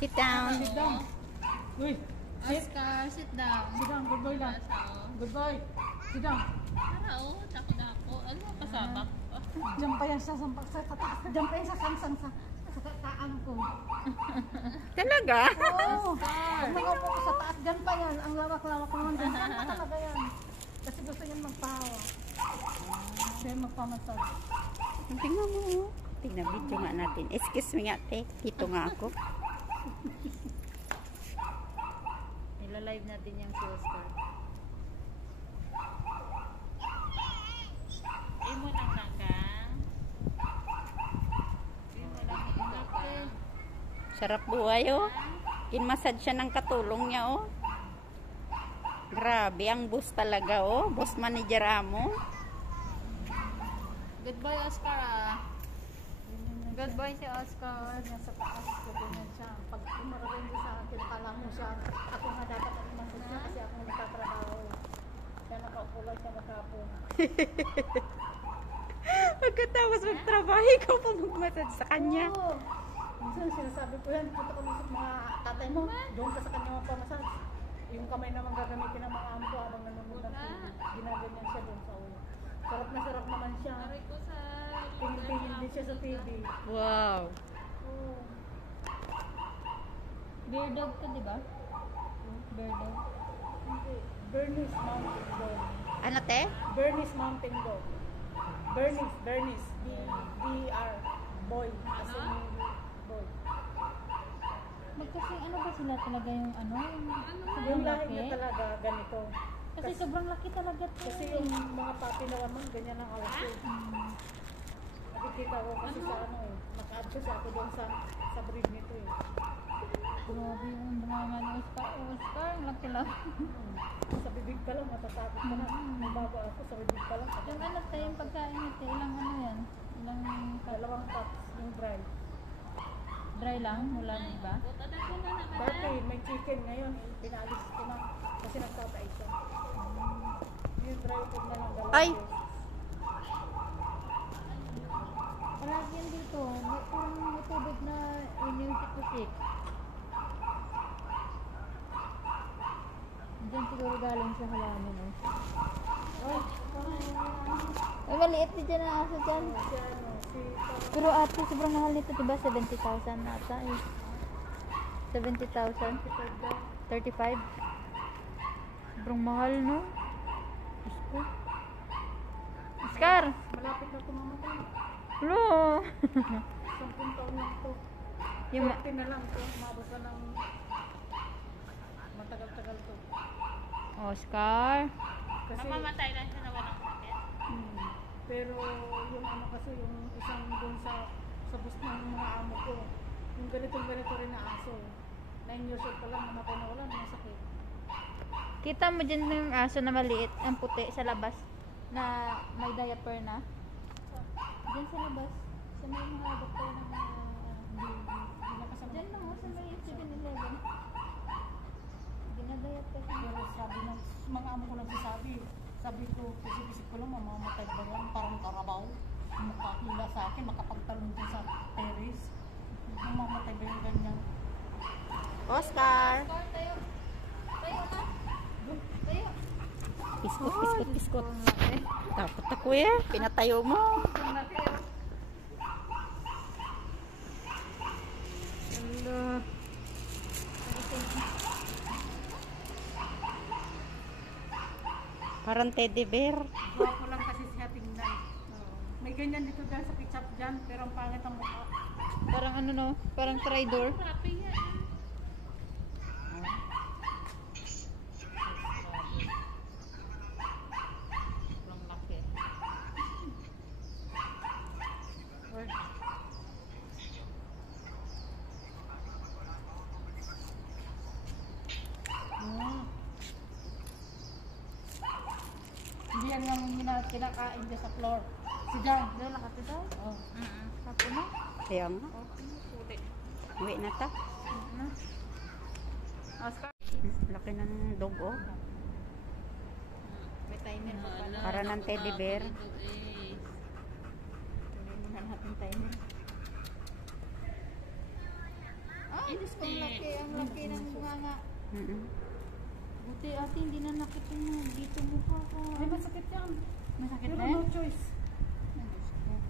Sit down. Sit down. Uy, sit. Oscar, sit down. Sit down, good boy lang. Good boy. Sit down. Para takot na ako. Ano kasama? Diyan pa yan sa taas. Diyan pa yan sa sangsang sa kataan ko. Talaga? Oo. Pag nag-upo ko sa taas, diyan pa yan. Ang lawak-lawak naman dyan. Diyan pa talaga yan. Kasi gusto niyan magpahawa. Kaya magpamassage. Tingnan mo. Tingnan video nga natin. Excuse me nga, te. Dito nga ako. Nila-live natin yung si Oscar. Imo lang nagang. Imo lang nagang. Sarap buhay, oh. Kinmassage siya ng katulong niya, oh. Grabe, ang boss talaga, oh. Boss manager amo. Good boy, Oscar, ah. Good boy si Oscar. Niya sa taas, ganyan siya. Pag umarating din sa akin, kala mo siya. Ako nga dapat ang massage niya kasi ako nagtatrabaho. Kaya nakaupulan siya nakapon. Pagkatapos magtrabaho, ikaw pa magmassage sa kanya. Oo. Minsan sinasabi ko yan, punta ko sa mga tatay mo, doon ka sa kanya magpamassage. Yung kamay naman gagamitin ng mga ampo habang nanonood ng TV. Ginaganyan siya doon sa ulo. Sarap na sarap naman siya. Aray ko sa... Tingin-tingin din siya sa TV. Wow. Oo. Bear dog ka, di ba? Bear dog. Hindi. Bernice Mountain Dog. Ano, te? Bernice Mountain Dog. Bernice. B-R. Boy. As in boy. Magkasing ano ba sila talaga yung ano? Yung lahi niya talaga ganito. Kasi sobrang laki talaga. Kasi yung mga papi na naman, ganyan ang alaki. Nakikita ko kasi sa ano eh. Naka-add kasi ako doon sa breed nito eh. Grabe yung mga Oscar. Oscar, ang laki lang. Sa bibig pa lang, matatakot ka na. Mabago ako, sa bibig pa lang. Yung ano tayo, yung pagkain natin, ilang ano yan? Ilang Dalawang cups, yung dry. dry lang mula, di ba? Dati may chicken ngayon, pinalis ko na. Kasi nagtatay siya. Yung dry food na lang dalawang Ay! beses. Palagi yan dito. Kung matubig na yung sikusik. Diyan siguro galing sa halaman. Oh, Ay, maliit din dyan ang aso dyan. si ano, si Pero ate, sobrang mahal nito, diba? 70,000 na ata eh. 70,000? 35? Sobrang mahal, no? Diyos ko. Oscar! malapit na kumamatay. Hello! 10 taon lang to. Yung 40 na lang to. Umabot na ng matagal-tagal to. Oscar! Kasi, Mamamatay lang siya na walang sakit. pero yung ano kasi, yung isang doon sa bus ng mga amo ko, yung ganito rin na aso. 9 years old pa lang, namatay na wala, masakit. Kita mo dyan yung aso na maliit, ang puti sa labas, na may diaper na. Dyan sa labas, sa may mga doktor na mga... Dyan lang, sa may 7-Eleven. Ginadiaper ka. Pero sabi ng mga amo ko sabi ko, pisip-pisip ko lang, mamamatay ba yan? Parang karabaw. Makakila sa akin, makapagtalong din sa terrace. Mamamatay ba yung ganyan? Oscar! Oscar, tayo. Tayo na. Tayo. Piskot. Takot ako eh. Pinatayo mo. Hello. Parang teddy bear. Guwapo lang kasi siya tingnan. May ganyan dito dyan sa ketchup dyan, pero ang pangit ang mukha. Parang ano no? Parang tridor. Hindi yan yung kinakain dyan sa floor. Si Jan, dyan lahat ito. Oh. Tapo na. Kaya nga. Uwi na ta. Oscar. Laki ng dog, oh. May timer pa pala. Para ng teddy bear. Tuloy mo na natin timer. Ay, Diyos ko, ang laki ng nga. Mm-mm. Buti ate, hindi na nakit yung dito mo pa ako. Ay, masakit yan. Masakit Pero na no yan? choice.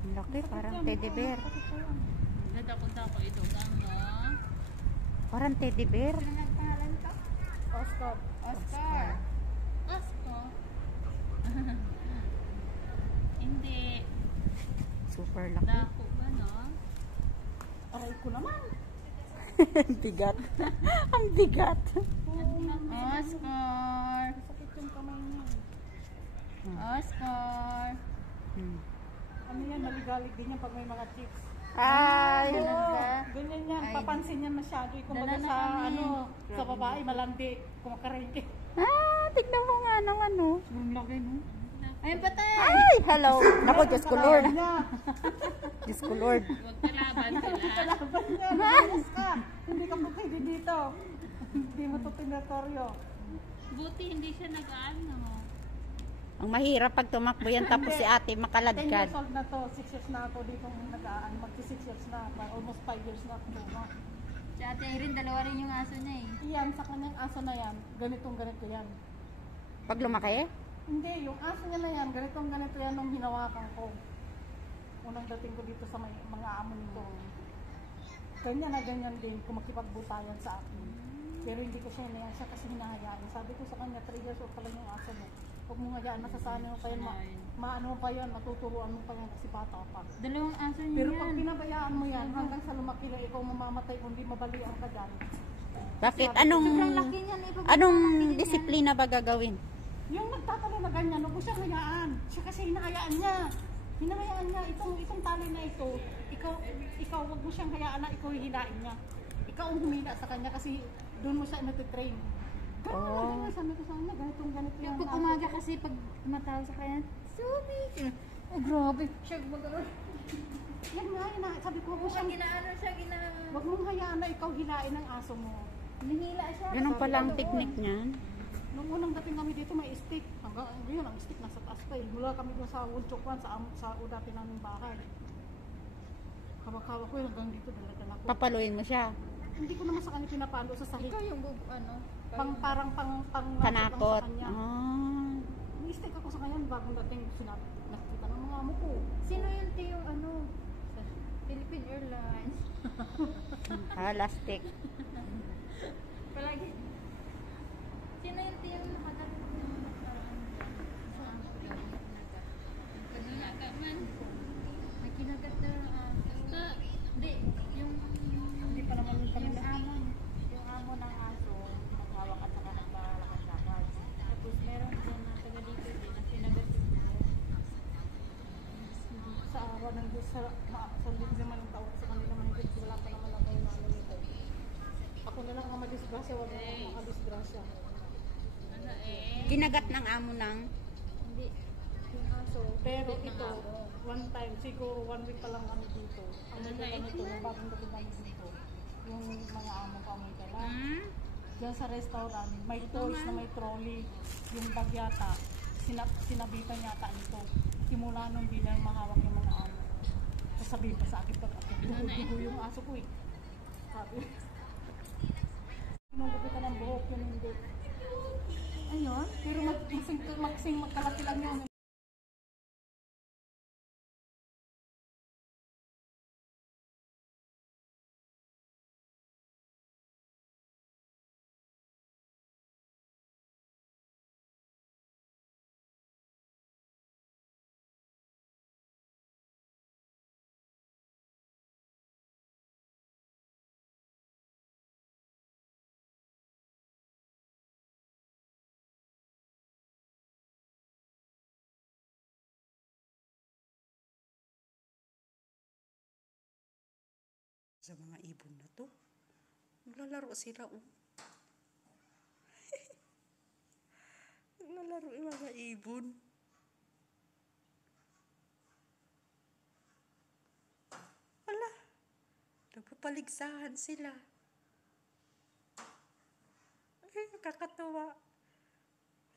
Ang laki, parang Yan, teddy bear. masakit pa yan. Nadako ito gamo. Parang teddy bear. Ano nagpangalan to? Oscar. Oscar. Asko. Hindi. Super laki. Dako ba, no? Aray ko naman. Ang bigat. Ang bigat. Oscar. Masakit yung kamay niya. Oscar. Hmm. Ano yan, maligalig din yan pag may mga chicks. Ay! Ganun Oo, ka? ganyan yan. Ay. Papansin yan masyado. Kung baga Dala na sa, kami. sa babae, malandi. Kumakarente. Tignan mo nga ng ano. Ang laki, no? Ayun patay. Ay, hello. Naku, Diyos ko Lord. Niya. Diyos ko Lord. Huwag kalaban sila. Kalaban niya. Lumayas ka. Hindi ka pwede dito. Hindi mo ito tinatoryo. Buti hindi siya nag-ano. Ang mahirap pag tumakbo yan tapos si ate 10 makaladkad. years old na to. 6 years na ako dito nag-aan. Magti 6 years na. Almost 5 years na ako. Si ate Irene, dalawa rin yung aso niya eh. Iyan, sa kanyang aso na yan, ganito yan. Pag lumaki? Hindi, yung aso niya na yan, ganito yan nung hinawakan ko. Unang dating ko dito sa mga amon ko. Ganyan na ganyan din, kung makipagbutayan sa akin. Pero hindi ko siya hinayaan siya kasi hinahayaan. Sabi ko sa kanya, 3 years old pa lang yung aso mo. Huwag mo hayaan, masasanay mo pa yan, maano pa yan, matuturuan mo pa yan kasi bata pa. Dalawang aso niya Pero yan. pag pinabayaan mo yan, hanggang sa lumaki na ikaw mamamatay kung di mabalian ka dyan. Bakit? Sobrang laki niyan eh. Anong disiplina ba gagawin? Yung nagtatalo na ganyan, huwag mo siyang hayaan. Siya kasi hinahayaan niya. Hinahayaan niya, itong tali na ito, ikaw huwag mo siyang hayaan na ikaw hihilain niya. Ikaw ang humila sa kanya kasi doon mo siya natitrain. Ganyan, sabi ko sa kanya, ganito yan. Yung pag umaga kasi pag tumatawag sa kanya, Subi! Oh, grabe. Siya mag-ano. Yan nga, sabi ko, huwag mo siyang, huwag mong hayaan na ikaw hilain ang aso mo. Nihila siya. Ganun pala ang technique niyan. Nung unang dating kami dito, may stick. Hanggang ngayon, ang stick nasa taas pa eh. Mula kami doon sa Wulchokwan, sa dati naming bahay. Hawak-hawak ko yun hanggang dito, dala-dala ko. Papaluin mo siya. Hindi ko naman sa kanya pinapalo sa sahig. Ikaw yung ano? Parang Kanakot. sa kanya. Ah. May stick ako sa kanya bagong dating sinabi. Nakita ng mga amo ko. Sino yun yung ano? Sa Philippine Airlines. Plastic. Palagi. Sino yung yung nakagat ng nakaraan? Naglaga man. May kinagat na hindi. Hindi pa naman kami Yung na. amo ng aso, naghawak at saka naglalakad-lakad. Tapos meron din na taga dito din na sinagat yung Sa araw ng Diyos, sa linggo naman ang tawag sa kanila man Diyos, wala pa naman ako yung ano nito. Ako na lang ang madisgrasya, wala na akong makadisgrasya. Ano eh? Kinagat ng amo ng hindi. Yung aso. Pero ito, one time, siguro 1 week pa lang kami dito. Ang nito kami ito, yung bagong dating kami dito. Yung mga amo ko amoy ka lang. Hmm? Diyan sa restaurant, may toys na may trolley, yung bag yata, sinabitan yata ito. Simula nung di na mahawak yung mga amo. Sasabihin pa sa akin pag dugo yung aso ko eh. Sabi. Pinulog ka ng buhok yun hindi. Ayun, pero magsing magkalaki lang yun. sa mga ibon na to. Naglalaro sila, oh. Naglalaro yung mga ibon. Wala. Nagpapaligsahan sila. Ay, nakakatawa.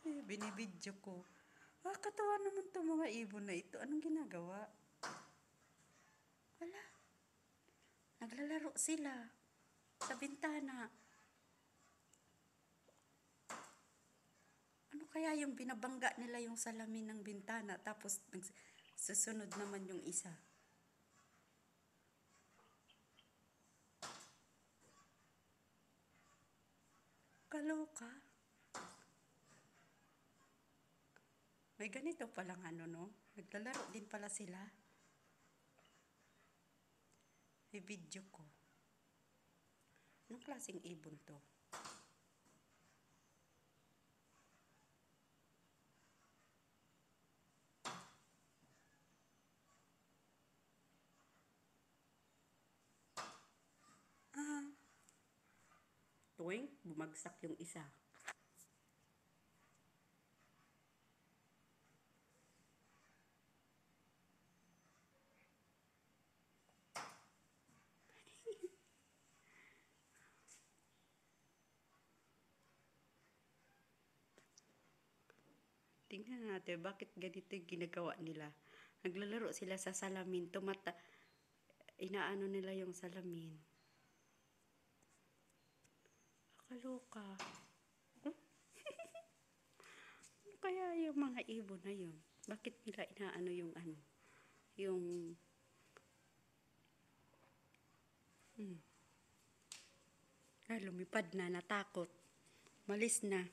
Ay, binibidyo ko. Nakakatawa naman to mga ibon na ito. Anong ginagawa? Wala. Naglalaro sila. sa bintana. Ano kaya yung binabangga nila yung salamin ng bintana tapos susunod naman yung isa? Kaloka. May ganito palang ano, no? Naglalaro din pala sila. May video ko. Anong klaseng ibon to? Tuwing bumagsak yung isa. Tingnan natin bakit ganito yung ginagawa nila. Naglalaro sila sa salamin. Inaano nila yung salamin. Kaloka. Huh? Ano kaya yung mga ibon na yun? Bakit nila inaano yung ano? Yung lumipad na, natakot. Malis na.